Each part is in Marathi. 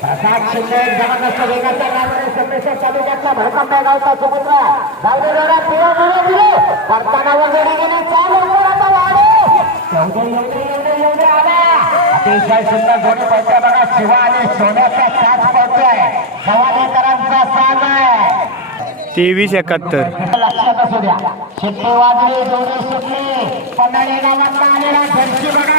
प्रसाद शिंदे जबरदस्त तालुक्यातला गावचा सुपुत्र पुढे गेली चालू आता वाढे एवढे एवढे एवढे एवढे आला. अतिशय सुंदर जोडी बघा. शिवा आणि सोन्याचा साथ पळतोय सवालीकरांचा साथ आहे. तेवीस एकाहत्तर. लक्षात असू द्या. शिट्टी वाजली जोडी सुटली. पन्हाळे गावातला आलेला घरची बघा.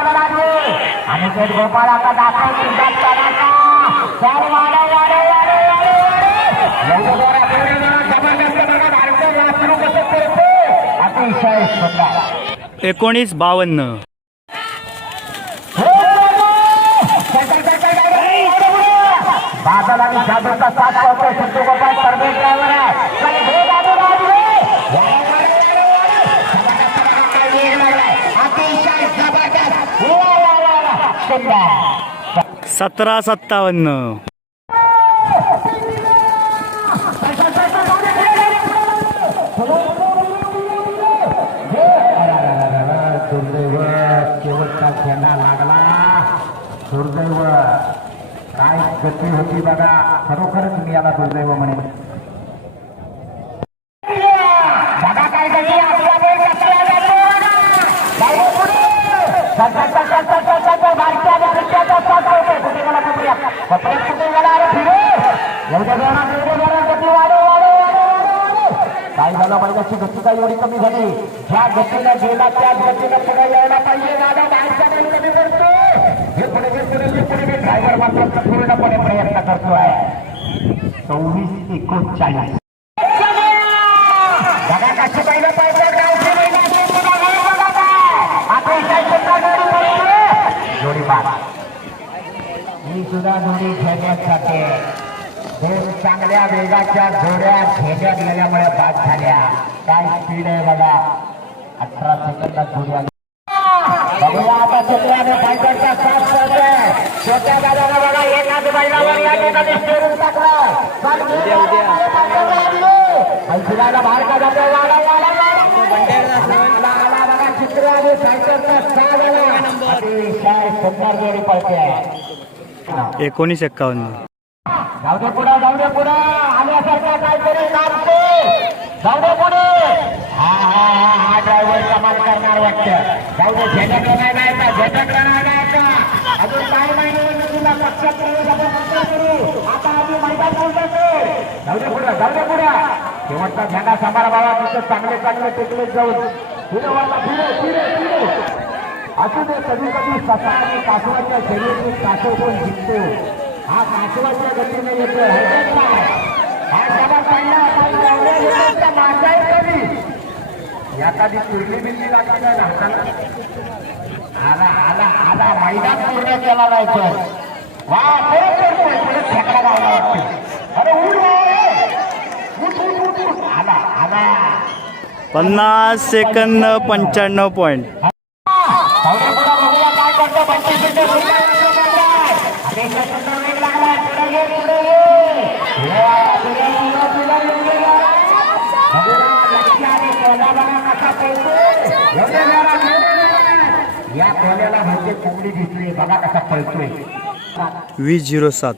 आणि गोपाळ आता दाखवतील जास्त नका. चल, वाढव, वाढव, वाढव, वाढव, वाढव. एवढं जोरात, एवढं जोरात, जबरदस्त बघा, भारतीय वासरू कसं पळतंय. अतिशय सुंदर. एकोणीस बावन्न. बादल आणि जादूचा साथ सिद्धू गोपाळ सर्वेश ड्रायव्हर आहे चल, हे बाजू, बाजू, हे. जबरदस्त बघा, काय वेग लागलाय. अतिशय जबरदस्त. वा, वा, वा, वा. सुंदर. सतरा सत्तावन्न. दुर्दैव शेवटचा खेळा लागला. दुर्दैव. काय गती होती बघा. खरोखरच मी याला दुर्दैव म्हणेन. त्याची गती एवढी कमी झाली. ह्या गतीला गेला त्या गतीला पुढे यायला पाहिजे. दादा कमी करतो. हे पुढे मी ड्रायव्हर मात्र पूर्णपणे प्रयत्न करतो आहे. चोवीस एकोणचाळीस जोडी बाबा जोडी दोन चांगल्या वेगाच्या जोड्या खेळण्यात गेल्यामुळे बाद झाल्या. काय स्पीड आहे बघा. अठरा सेकंदात जोड्या बघूया आता फायटरचा साथ करतोय छोट्या दादाला बघा एकाच बैलावर या ठिकाणी स्टेरून टाकलं. बाहेर का जातो वाडा वाडा बघा फायटरचा साथ आला अतिशय सुंदर जोडी एकोणीस एक्कावन्न. जाऊ दे पुढे जाऊ दे पुढे. आल्यासारखा काहीतरी नाचते जाऊ दे पुढे. हा हा हा हा ड्रायव्हर कमाल करणार वाटतं. जाऊ दे झेटक नाही नाही का झेटक नाही नाही का अजून काय महिने तुला पक्षात प्रवेश आपण करू. आता आधी मैदान बोलतो जाऊ दे पुढे जाऊ दे पुढे. शेवटचा झेंडा सांभाळा बाबा तिथं चांगले चांगले टेकले जाऊन. पुढे वाटला फिरे फिरे फिरे असू दे कधी कधी ससा कासवाच्या शरीराची कासव कोण जिंकतो. हा गतीने येतो हा एखादी कुर्ली बिल्ली लागली नाही ना. हाताला आला आला आला. मैदान पूर्ण केला नाही तर वा परत करतोय परत खेकडा लावला वाटतो. अरे उठ रे. उठ उठ उठ उठ. आला आला. पन्नास सेकंद पंच्याण्णव पॉईंट वी कोंबडी बघा कसा पळतोय वीस झिरो सात.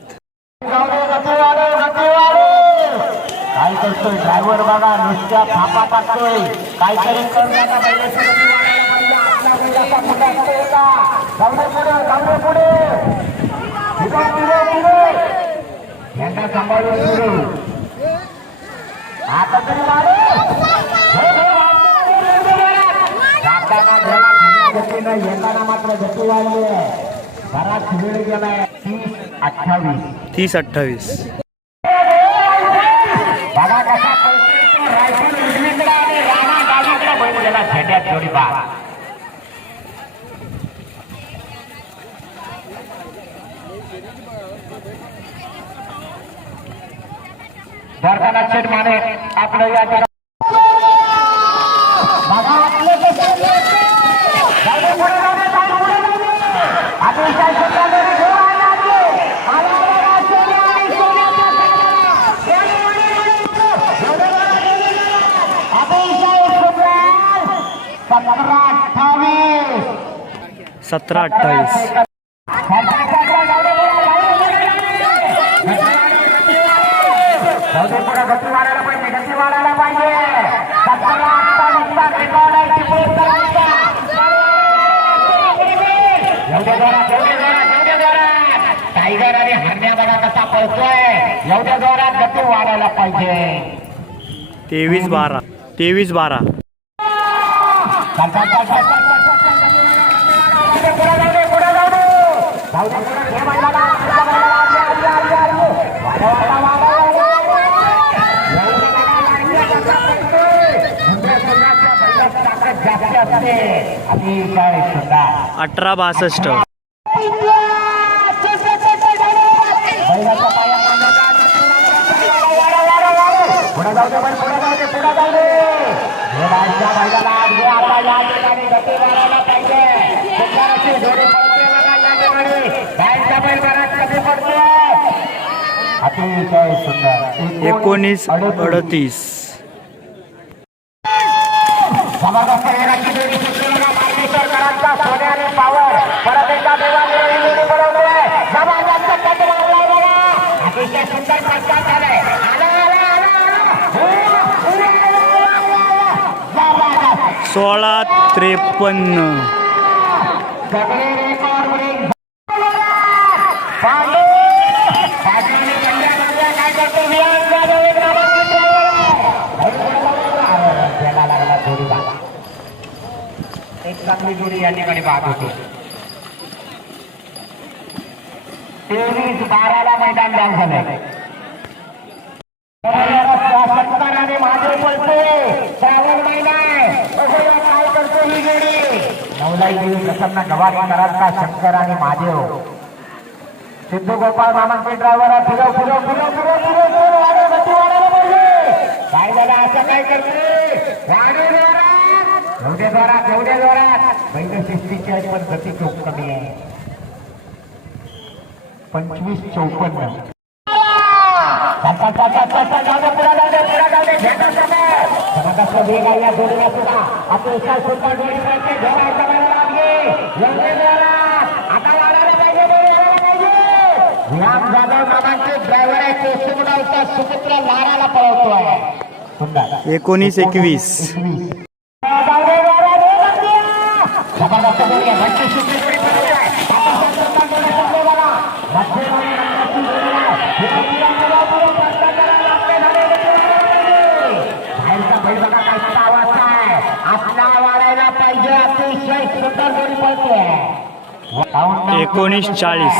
काय करतोय ड्रायव्हर बघा नुसत्या टाकतोय काय आता तरी गतीनं येताना मात्र गती वाढली आहे. बराच वेळ गेलाय. तीस अठ्ठावीस. तीस अठ्ठावीस. बघा कसा रायफल उजवीकडे आणि राणा बाद दर्शना शेठ माने आपलं या जरा- बघा आपलं कसं जाऊ दे, पुढे जाऊ दे, जाऊ दे, पुढे जाऊ दे. अतिशय सुंदर जोडी घेऊन आला आहे. आला, आला, आला, सोन्या आणि सोन्याचा सन्मान. सोने, सोने, सोने, सोने, सोने, सोने. अतिशय सुंदर सतरा अठ्ठावीस सतरा अठ्ठावीस जाऊदे पुढे गती वाढायला पाहिजे गती वाढायला पाहिजे सतरा अठ्ठावीसचा रेकॉर्ड आहे चिपळूण करायचा. एवढ्या जोरात एवढ्या जोरात एवढ्या जोरात टायगर आणि हरण्या एवढ्या जोरात गती वाढायला पाहिजे. तेवीस बारा. तेवीस बारा. चल, चल, एकोणीस अडतीस. सोळा एक चांगली जोडी या ठिकाणी बाद होती. तेवीस बाराला मैदान जाऊन झालंय सत्ताराने माझे पडते श्रावण महिना आहे बघूया काय करतो ही जोडी नवलाई देवी प्रसन्न गवारीकरांचा शंकर आणि महादेव? सिद्धू गोपाळ मामांचे ड्रायव्हर फिरव फिरव फिरव फिरव फिरव फिरव वाढव गती वाढायला पाहिजे काय झालं? असं काय करते वाढे जोरात एवढे जोरात एवढे जोरात. पहिलं शिस्तीची आहे पण गती खूप कमी आहे. पंचवीस चौपन्न. चल, जबरदस्त वेग आहे या जोडीला सुद्धा. अतिशय सुंदर जोडी राम जाधव मामांचे ड्रायव्हर आहे ते सुमगावचा सुपुत्र लाराला पळवतोय. एकोणीस एकवीस जाऊ दे, जोरात, जोरात द्या. जबरदस्त जोडी आहे. भट्टी सुट्टी जोडी पळवतोय. अतिशय सुंदर जोडी पळते बघा. मध्यमधून रंगाची जोडी आहे. पुढं, पुढं, पुढं, पुढं पळता करायला लागते. झाले, झाले. बाहेरचा बैल बघा काय आवाज आहे आपला वाढायला पाहिजे अतिशय सुंदर जोडी पळते एकोणीस चाळीस शिवानी मोर्याची जोडी आहे बघूया बंटी का बंटी पळवतोय सुंदर वेगाची एकोणीस चाळीस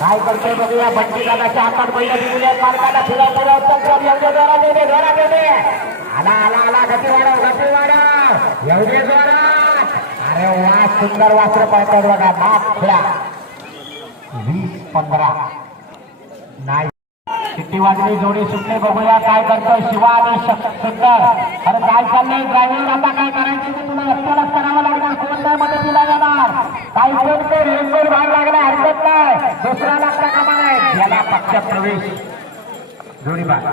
काय करतोय बघूया बंटी दादाच्या हातात बैल दिलेले मार्गाला फिरा फिरव उत्तम एवढे जोरा देते जोरा देते आला आला आला गती वाढव गती वाढव एवढे जोरात. अरे वा सुंदर वास्त्र पळतात बघा नाथ खेळा वीस पंधरा. नाही. किती वाजली जोडी सुटले. बघूया काय करतोय शिवा आणि सुंदर. अरे काय चाललंय? ड्रायव्हर आता काय करायचं ते तुला एकट्यालाच करावं लागणार. कोण नाही मदतीला जाणार? काही कोण ते रेल्वे भाग लागला? हरकत नाही. दुसरा लागता कामा नाही याला पक्ष प्रवेश. जोडी भाग.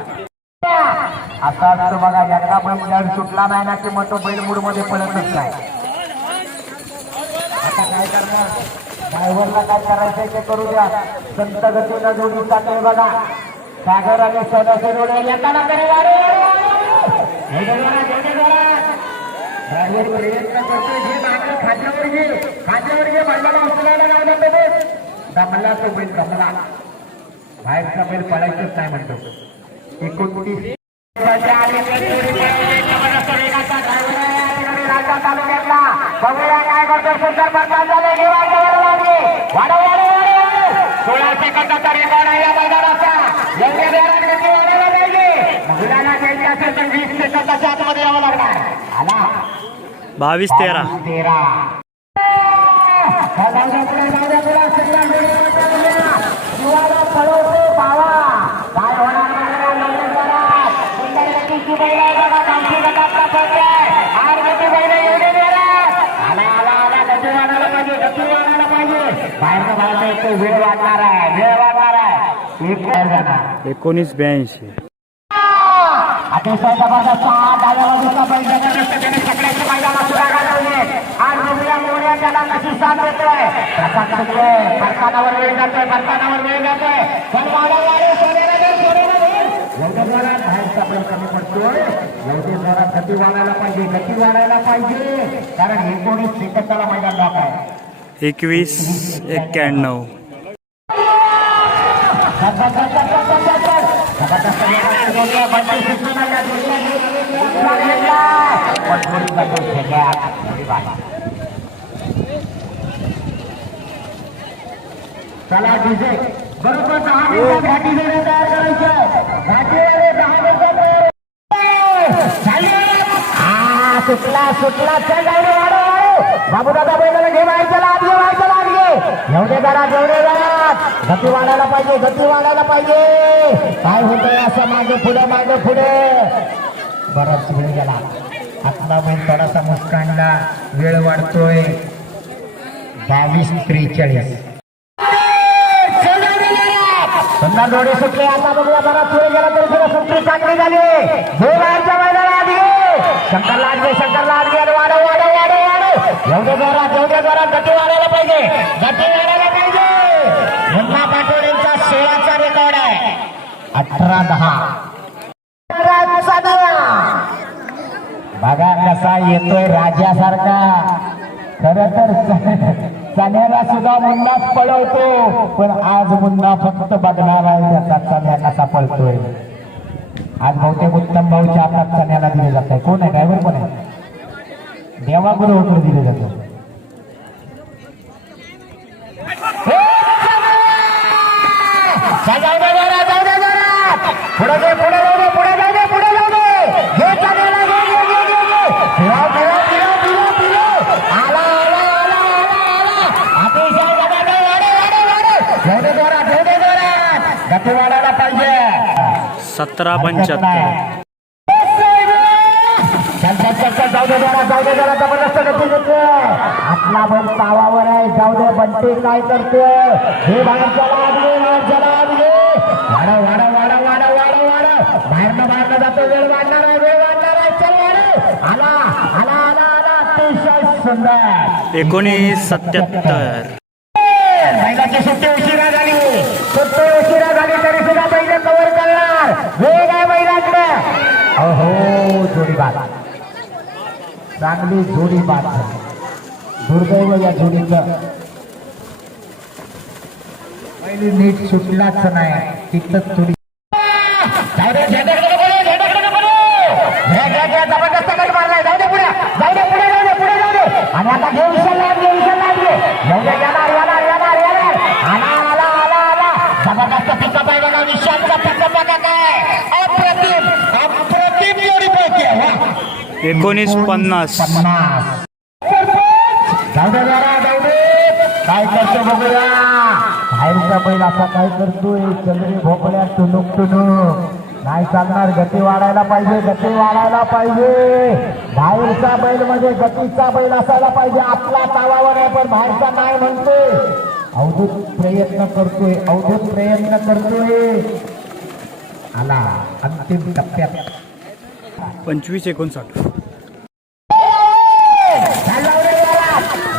आता असतो बघा एकदा पण जर सुटला नाही ना की मग तो बैल मूडमध्ये पडतच नाही. आता काय करणार? ड्रायव्हरला काय करायचंय ते करू द्या. संत गतीनं जोडी चाललंय बघा. सागर आणि सदाचे जोडे येताना करे वारे, प्रयत्न करतोय घे मागं खांद्यावर घे. खांद्यावर घे बैलाला उचलायला लावलं तर बघ. दमला तो बैल दमला. बाहेरचा बैल पळायचंच नाही म्हणतो. एकोणतीस. बघूया काय करतो सुंदर बदलाव झाले सोळा सेकंदाचा रेकॉर्ड आहे या मैदानाचा बावीस तेरा. काय होणार? बाहेरचा बैल कमी पडतोय. एवढी जोरात गती वाढायला पाहिजे गती वाढायला पाहिजे. कारण एकोणीस सेकंदाला मैदान लॉक आहे. एकवीस एक्क्याण्णव. चला डीजे. बरोबर दहा मिनिटात घाटी फेऱ्या तयार करायचं घाटीवाले दहा मिनिटात हा, सुटला सुटला. चल जाऊ वाढव, वाढव. बाबू दादा बैलाला घे बाहेर चला आत घे बाहेर चला आत घे. एवढे करा जेवढे करा गती वाढायला पाहिजे गती वाढायला पाहिजे. काय होतंय असं मागे पुढे मागे पुढे. बराच वेळ गेला. आपला बैल थोडासा मुस्कानला वेळ वाढतोय. बावीस त्रेचाळीस. पुन्हा डोळे सुटले. आता बघूया बराच वेळ गेला तरी सुद्धा सुटली. चांगली झाली. जो बाहेरच्या मैदानात. आधी शंकर लाडगे शंकर लाडगे अरे वाढव वाढव वाढव वाढव. एवढे जोरात एवढ्या जोरात गती वाढायला पाहिजे. गती वाढायला पाहिजे मुन्ना पाटोळेंचा सोळाचा रेकॉर्ड आहे अठरा दहा. बघा कसा येतोय राजासारखा. खर तर चण्याला सुद्धा मुन्नाच पळवतो. पण आज मुन्ना फक्त बघणार आहे त्याचा चण्या कसा पळतोय. आज बहुतेक उत्तम भाऊच्या आपल्या चण्याला दिले जात आहे. कोण आहे? ड्रायव्हर कोण आहे? देवागुरु होतो दिले जातं जाऊ दे जरा, जाऊ दे जरा. पुढे दे पुढे जाऊ दे पुढे जाऊ दे पुढे जाऊ दे घे चण्याला, घे, घे, घे, घे, घे. फिरव, फिरव, फिरव, फिरव, फिरव. आला, आला, आला, आला, आला. अतिशय जबरदस्त. वाढव, वाढव, वाढव. जाऊ दे जोरात, जाऊ दे जोरात. गती वाढायला पाहिजे सतरा पंच्याहत्तर. चल चल चल चल जाऊ दे जरा जाऊ दे जरा जबरदस्त गती घेते आपला बैल तावावर आहे जाऊ दे बंटी काय करते हे बाहेर चला आदले बाहेर आदले बाहेरनं बाहेरनं जातो वेळ वाढणार आहे वेळ वाढणार आहे चल वाडे आला आला आला आला अतिशय सुंदर एकोणीस सत्याहत्तर. बैलाची सुट्टी उशिरा झाली. सुट्टी उशिरा झाली तरी सुद्धा बैल कव्हर करणार वेग आहे बैलाकडे अहो जोडी बाद चांगली जोडी बाद झाली. दुर्दैव या जोडीचं. पहिली नीट सुटलाच नाही. तिथंच थोडी जाऊ दे, झेंड्याकडे नको वळू, झेंड्याकडे नको वळू. घे, घे, घे, जबरदस्त गट मारलाय. जाऊ दे पुढे, जाऊ दे पुढे, जाऊ दे पुढे, जाऊ दे. आणि आता घे विशाल लाट घे, विशाल लाट घे. जाऊ दे, येणार, येणार, येणार, येणार. आला, आला, आला, आला. जबरदस्त पिकअप आहे बघा विशालचा पिकअप बघा काय अप्रतिम अप्रतिम जोडी पळते वा. एकोणीस पन्नास. काय करतो बघूया बाहेरचा बैल असा काय करतोय? चंद्री भोपळ्या टुनुक टुनुक नाही चालणार गती वाढायला पाहिजे गती वाढायला पाहिजे. बाहेरचा बैल म्हणजे गतीचा बैल असायला पाहिजे. आपला तावावर आहे पण बाहेरचा नाही म्हणतोय. अवधूत प्रयत्न करतोय अवधूत प्रयत्न करतोय. आला अंतिम टप्प्यात. पंचवीस एकोणसाठ.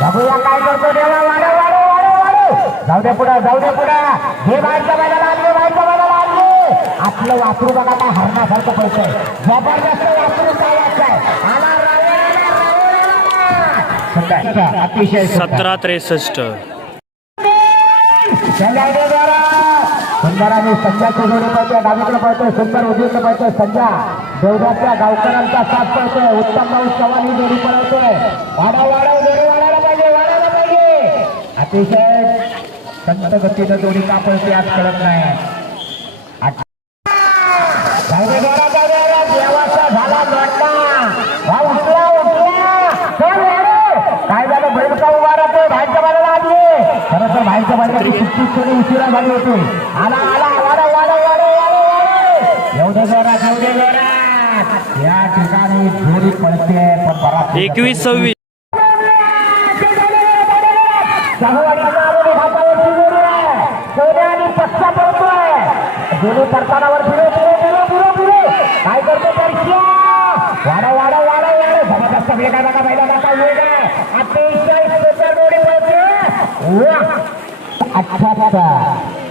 बघूया काय करतो देवा वाढव वाढव वाढव वाढव. जाऊ दे पुढं जाऊ दे पुढं. बाहेरच्या बाहेरच्या आणले आपलं वासरू बघा काय हरणासारखं पडतंय जबरदस्त आला. अतिशय. सतरा त्रेसष्ट संजय दे जरा. सुंदर पळतोय डावीकडे पळतोय सुंदर उजवीकडे पळतोय संजय देवदाच्या गावकऱ्यांचा साथ पळतोय उत्तम भाऊ चव्हाण ही जोडी पळवतोय. वाढा वाढव जोडी वाढायला पाहिजे वाढायला पाहिजे. अतिशय संत गतीनं जोडी का पळते आज कळत नाही आठ- जाऊ दे जरा, जाऊ दे जरा. देवाचा झाला लॉट सुट्टी थोडी उशिरा झाली होती. आला आला वाडा वाडा वाडा वाडा एवढे जोरात एवढे जोरात. या ठिकाणी जोरी पडते पण बराच एकवीस सव्वीस. शहराच्या आरोग्य खात्यावरची जोडी आहे सोने आणि पश्चा पडतोय जोडी करताना वर फिरो फिरो फिरो फिरो फिरो काय करतो परशिया वाडा वाडा वाडा वाडा जबरदस्त वेग पहिला अतिशय सुंदर वा. Papa.